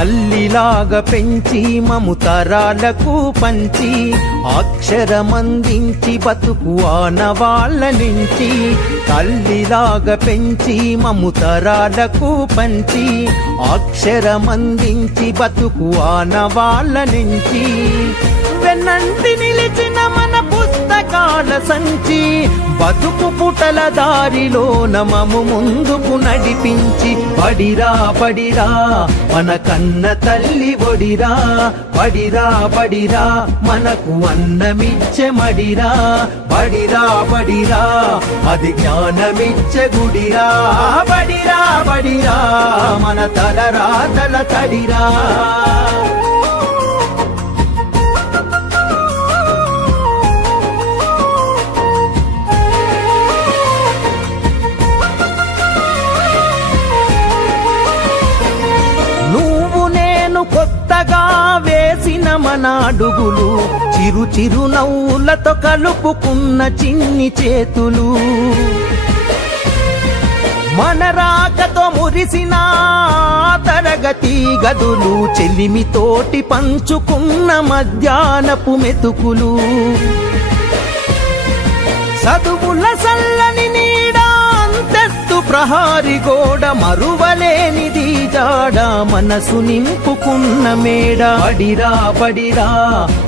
తల్లిలాగా పెంచి మము తరాలకు పంచి అక్షరమందించి బతుకు ఆనవాళ్ళ నుంచి తల్లిలాగా పెంచి మము తరాలకు పంచి అక్షరమందించి బతుకు ఆనవాళ్ళ నుంచి వెన్నంటి నిలిచిన మన పుస్తకాల సంచి బతుకు పుటల దారిలో నమము ముందుకు నడిపించి బడిరా బడిరా మన కన్న తల్లి ఒడిరా బడిరా బడిరా మనకు అన్నమిచ్చే మడిరా బడిరా బడిరా అది జ్ఞానమిచ్చే గుడిరా బడిరా బడిరా మన తలరాతల తడిరా కొత్తగా వేసిన మన అడుగులు చిరు చిరు నవ్వులతో కలుపుకున్న చిన్ని చేతులు మన రాకతో మురిసిన తరగతి గదులు చెలిమితోటి పంచుకున్న మధ్యాహ్నపు మెతుకులు చదువుల సల్లని నీడా అంతెత్తు ప్రహారి గోడ మరువలేనిది జాడ మనసు నింపుకున్న మేడ బడిరా బడిరా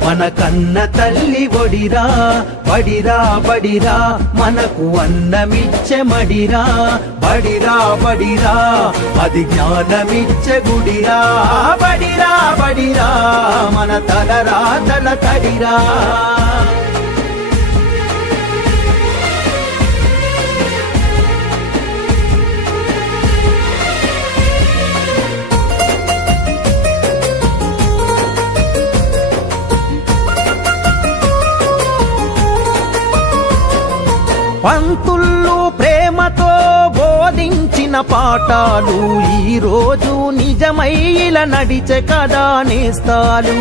మన కన్న తల్లి ఒడిరా బడిరా బడిరా మనకు అన్నమిచ్చే మడిరా బడిరా బడిరా అది జ్ఞానమిచ్చే గుడిరా బడిరా బడిరా మన తలరాతల తడిరా పంతుళ్ళు ప్రేమతో బోధించిన పాఠాలు ఈ రోజు నిజమై ఇలా నడిచే కదా నేస్తాలు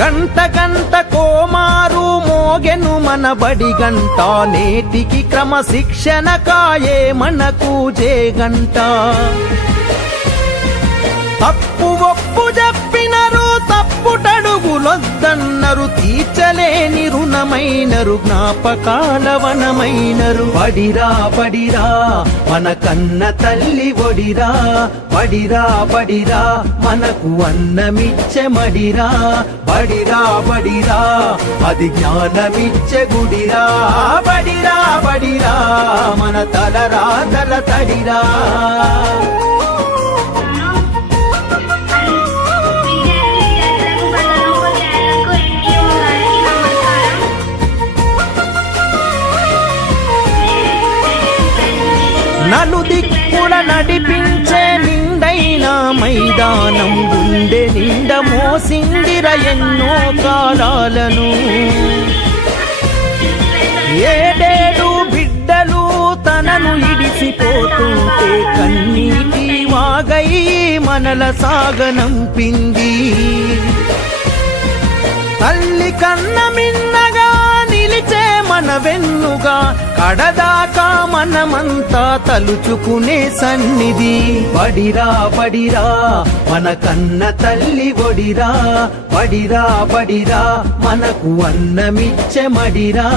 గంట గంట కోమారు మోగెను మన బడి గంట నేటికి క్రమశిక్షణ కాయే మనకు జేగంట తప్పు ఒప్పు చెప్పినరు తప్పుటడుగులొద్దన్నరు తీర్చలేని రుణమైనరు జ్ఞాపకాల వనమైనరు బడిరా బడిరా మన కన్న తల్లి ఒడిరా బడిరా బడిరా మనకు అన్నమిచ్చే మడిరా బడిరా బడిరా అది జ్ఞానమిచ్చే గుడిరా బడిరా బడిరా మన తలరాతల తడిరా నలుదిక్కుల నడిపించే నిండైన మైదానం గుండె నిండ మోసిందిర ఎన్నో కాలాలను ఏడేడు బిడ్డలు తనను ఇడిసిపోతుంటే కన్నీటి వాగై మనల సాగనంపింది తల్లి కన్న మిన్నగా నిలిచే మన వెన్నుగా కడదాకా మనమంతా తలుచుకునే సన్నిధి బడిరా బడిరా మన కన్న తల్లి ఒడిరా బడిరా బడిరా మనకు అన్నమిచ్చే మడిరా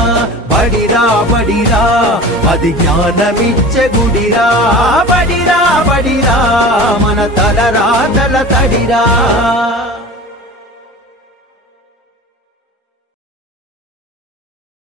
బడిరా బడిరా అది జ్ఞానమిచ్చే గుడిరా బడిరా బడిరా మన తలరాతల తడిరా